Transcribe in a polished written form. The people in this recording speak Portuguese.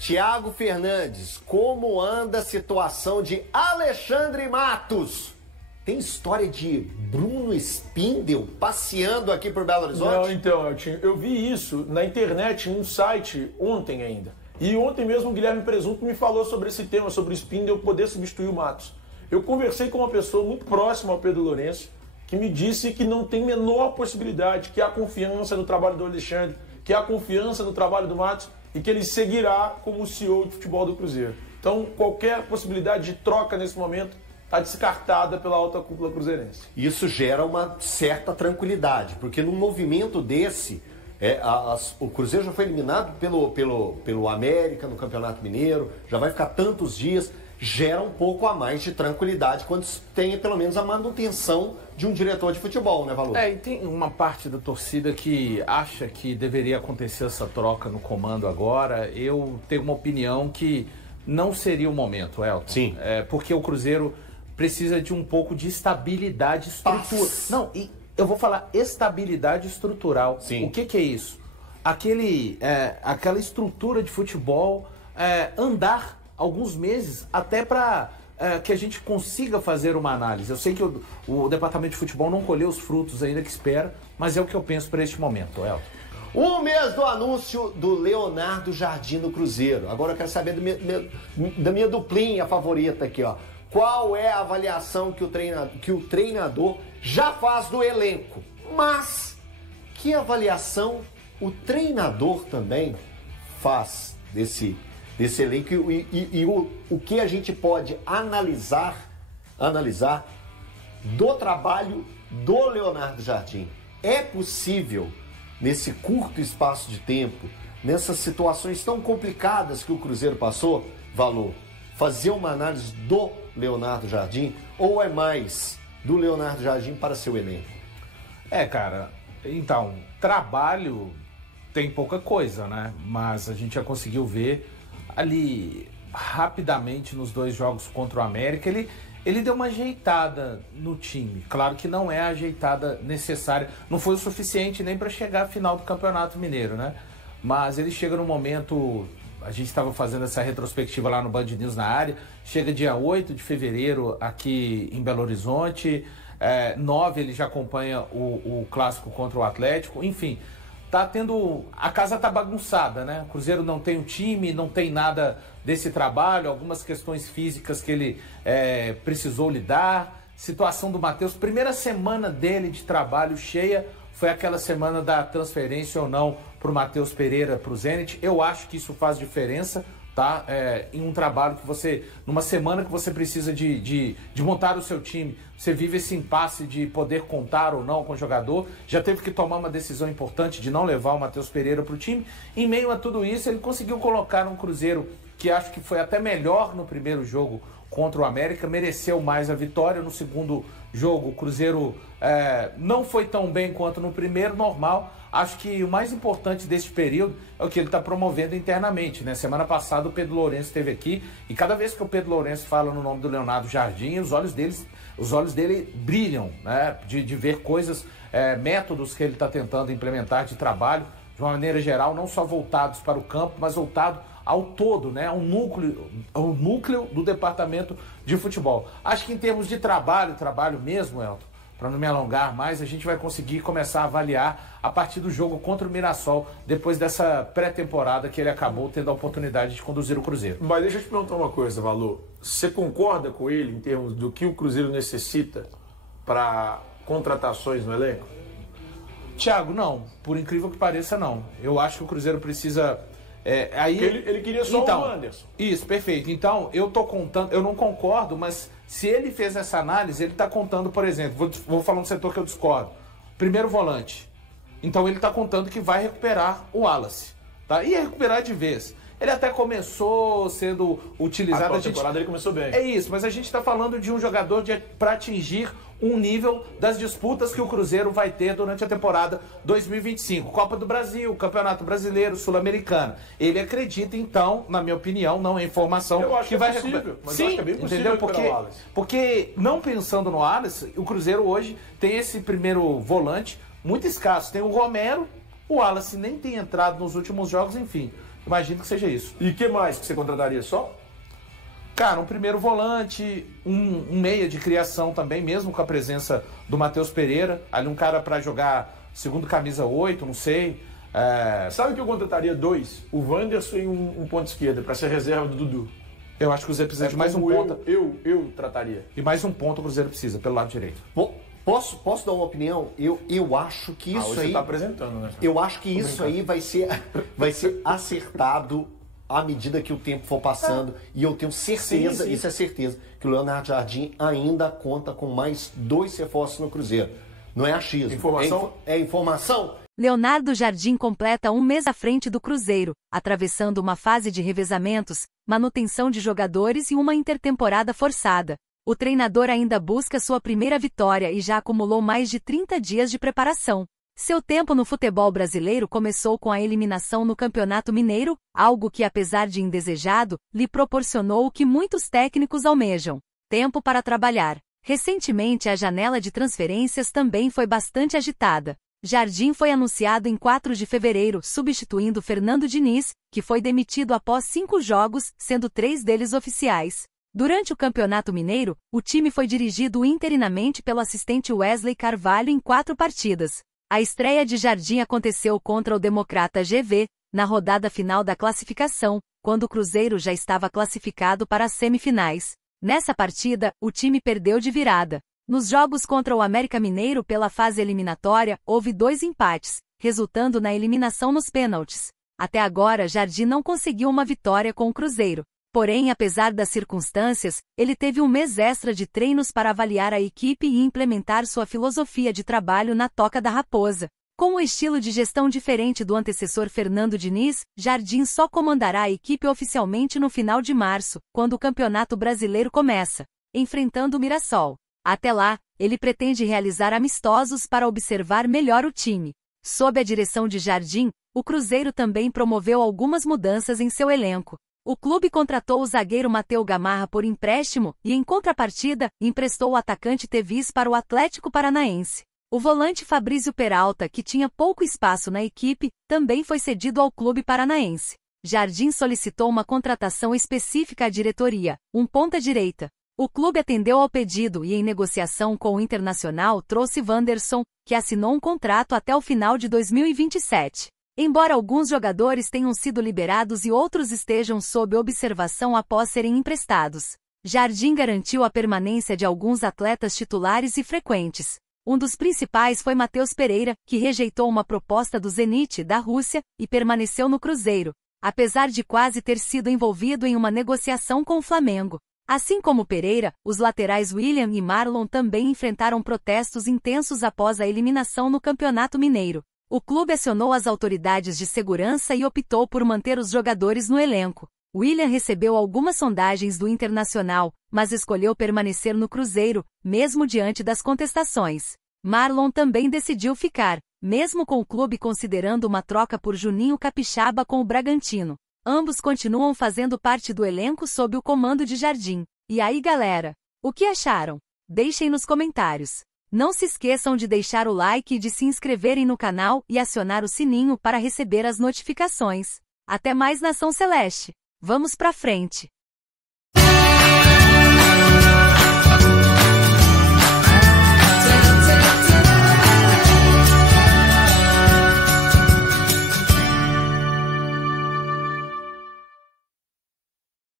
Thiago Fernandes, como anda a situação de Alexandre Matos? Tem história de Bruno Spindel passeando aqui por Belo Horizonte? Não, então, eu vi isso na internet, num site, ontem ainda. E ontem mesmo o Guilherme Presunto me falou sobre esse tema, sobre o Spindel poder substituir o Matos. Eu conversei com uma pessoa muito próxima ao Pedro Lourenço, que me disse que não tem menor possibilidade, que há confiança no trabalho do Alexandre, que há confiança no trabalho do Matos e que ele seguirá como CEO de futebol do Cruzeiro. Então, qualquer possibilidade de troca nesse momento está descartada pela alta cúpula cruzeirense. Isso gera uma certa tranquilidade, porque num movimento desse, o Cruzeiro já foi eliminado pelo América no Campeonato Mineiro, já vai ficar tantos dias, gera um pouco a mais de tranquilidade quando tem pelo menos a manutenção de um diretor de futebol, né, Valor? E tem uma parte da torcida que acha que deveria acontecer essa troca no comando agora. Eu tenho uma opinião que não seria o momento, Elton. Sim. Porque o Cruzeiro precisa de um pouco de estabilidade estrutural. Não, e eu vou falar estabilidade estrutural. Sim. O que é isso? Aquela estrutura de futebol andar alguns meses até para que a gente consiga fazer uma análise. Eu sei que o departamento de futebol não colheu os frutos ainda que espera, mas é o que eu penso para este momento, Elton. Um mês do anúncio do Leonardo Jardim no Cruzeiro. Agora eu quero saber da minha duplinha favorita aqui, ó. Qual é a avaliação que o treinador já faz do elenco? Mas que avaliação o treinador também faz desse elenco e o que a gente pode analisar do trabalho do Leonardo Jardim? É possível, nesse curto espaço de tempo, nessas situações tão complicadas que o Cruzeiro passou, Valor, fazer uma análise do Leonardo Jardim, ou é mais do Leonardo Jardim para seu elenco? Cara, então, trabalho tem pouca coisa, né? Mas a gente já conseguiu ver ali rapidamente nos 2 jogos contra o América, ele deu uma ajeitada no time. Claro que não é a ajeitada necessária, não foi o suficiente nem para chegar à final do Campeonato Mineiro, né? Mas ele chega no momento, a gente estava fazendo essa retrospectiva lá no Band News na área, chega dia 8 de fevereiro aqui em Belo Horizonte, 9 ele já acompanha o clássico contra o Atlético, enfim, a casa tá bagunçada, né? O Cruzeiro não tem um time, não tem nada desse trabalho, algumas questões físicas que ele precisou lidar, situação do Matheus, primeira semana dele de trabalho cheia, foi aquela semana da transferência ou não para o Matheus Pereira para o Zenit. Eu acho que isso faz diferença, tá? Em um trabalho que você, numa semana que você precisa de montar o seu time, você vive esse impasse de poder contar ou não com o jogador, já teve que tomar uma decisão importante de não levar o Matheus Pereira para o time. Em meio a tudo isso, ele conseguiu colocar um Cruzeiro que acho que foi até melhor no primeiro jogo contra o América, mereceu mais a vitória. No segundo jogo, o Cruzeiro não foi tão bem quanto no primeiro, normal. Acho que o mais importante deste período é o que ele está promovendo internamente, né? Semana passada o Pedro Lourenço esteve aqui e cada vez que o Pedro Lourenço fala no nome do Leonardo Jardim, os olhos dele brilham, né? De ver coisas, métodos que ele está tentando implementar de trabalho, de uma maneira geral, não só voltados para o campo, mas voltado ao todo, né? Ao núcleo do departamento de futebol. Acho que em termos de trabalho mesmo, Elton, para não me alongar mais, a gente vai conseguir começar a avaliar a partir do jogo contra o Mirassol, depois dessa pré-temporada que ele acabou tendo a oportunidade de conduzir o Cruzeiro. Mas deixa eu te perguntar uma coisa, Valor. Você concorda com ele em termos do que o Cruzeiro necessita para contratações no elenco? Thiago, não. Por incrível que pareça, não. Eu acho que o Cruzeiro precisa... Ele queria só o Anderson. Isso, perfeito. Então, eu tô contando, eu não concordo, mas se ele fez essa análise, ele tá contando, por exemplo, vou falar um setor que eu discordo. Primeiro volante. Então ele tá contando que vai recuperar o Wallace, tá? E recuperar de vez. Ele até começou sendo utilizado... A temporada ele começou bem. É isso, mas a gente está falando de um jogador para atingir um nível das disputas que o Cruzeiro vai ter durante a temporada 2025. Copa do Brasil, Campeonato Brasileiro, Sul-Americano. Ele acredita, então, na minha opinião, não é informação, eu acho que vai possível, mas Sim, eu acho que é bem possível entendeu? Porque não pensando no Wallace, o Cruzeiro hoje tem esse primeiro volante muito escasso. Tem o Romero, O Wallace nem tem entrado nos últimos jogos, enfim. Imagino que seja isso. E o que mais que você contrataria só? Cara, um primeiro volante, um meia de criação também, mesmo com a presença do Matheus Pereira. Ali um cara para jogar segundo camisa 8, não sei. Sabe que eu contrataria 2? O Wanderson e um ponto esquerda, para ser reserva do Dudu. Eu acho que o Cruzeiro precisa de mais um ponta. Eu trataria. E mais um ponto o Cruzeiro precisa, pelo lado direito. Posso dar uma opinião? Eu acho que isso hoje aí... você tá apresentando, né? Eu acho que isso aí vai ser acertado à medida que o tempo for passando. E eu tenho certeza, sim. isso é certeza, que o Leonardo Jardim ainda conta com mais 2 reforços no Cruzeiro. Não é achismo. Informação? É informação? Leonardo Jardim completa um mês à frente do Cruzeiro, atravessando uma fase de revezamentos, manutenção de jogadores e uma intertemporada forçada. O treinador ainda busca sua primeira vitória e já acumulou mais de 30 dias de preparação. Seu tempo no futebol brasileiro começou com a eliminação no Campeonato Mineiro, algo que, apesar de indesejado, lhe proporcionou o que muitos técnicos almejam: tempo para trabalhar. Recentemente, a janela de transferências também foi bastante agitada. Jardim foi anunciado em 4 de fevereiro, substituindo Fernando Diniz, que foi demitido após 5 jogos, sendo 3 deles oficiais. Durante o Campeonato Mineiro, o time foi dirigido interinamente pelo assistente Wesley Carvalho em 4 partidas. A estreia de Jardim aconteceu contra o Democrata GV, na rodada final da classificação, quando o Cruzeiro já estava classificado para as semifinais. Nessa partida, o time perdeu de virada. Nos jogos contra o América Mineiro pela fase eliminatória, houve 2 empates, resultando na eliminação nos pênaltis. Até agora, Jardim não conseguiu uma vitória com o Cruzeiro. Porém, apesar das circunstâncias, ele teve um mês extra de treinos para avaliar a equipe e implementar sua filosofia de trabalho na Toca da Raposa. Com um estilo de gestão diferente do antecessor Fernando Diniz, Jardim só comandará a equipe oficialmente no final de março, quando o Campeonato Brasileiro começa, enfrentando o Mirassol. Até lá, ele pretende realizar amistosos para observar melhor o time. Sob a direção de Jardim, o Cruzeiro também promoveu algumas mudanças em seu elenco. O clube contratou o zagueiro Matheus Gamarra por empréstimo e, em contrapartida, emprestou o atacante Tevis para o Atlético Paranaense. O volante Fabrício Peralta, que tinha pouco espaço na equipe, também foi cedido ao clube paranaense. Jardim solicitou uma contratação específica à diretoria, um ponta-direita. O clube atendeu ao pedido e, em negociação com o Internacional, trouxe Wanderson, que assinou um contrato até o final de 2027. Embora alguns jogadores tenham sido liberados e outros estejam sob observação após serem emprestados, Jardim garantiu a permanência de alguns atletas titulares e frequentes. Um dos principais foi Matheus Pereira, que rejeitou uma proposta do Zenit da Rússia e permaneceu no Cruzeiro, apesar de quase ter sido envolvido em uma negociação com o Flamengo. Assim como Pereira, os laterais William e Marlon também enfrentaram protestos intensos após a eliminação no Campeonato Mineiro. O clube acionou as autoridades de segurança e optou por manter os jogadores no elenco. William recebeu algumas sondagens do Internacional, mas escolheu permanecer no Cruzeiro, mesmo diante das contestações. Marlon também decidiu ficar, mesmo com o clube considerando uma troca por Juninho Capixaba com o Bragantino. Ambos continuam fazendo parte do elenco sob o comando de Jardim. E aí, galera? O que acharam? Deixem nos comentários. Não se esqueçam de deixar o like e de se inscreverem no canal e acionar o sininho para receber as notificações. Até mais, Nação Celeste! Vamos pra frente!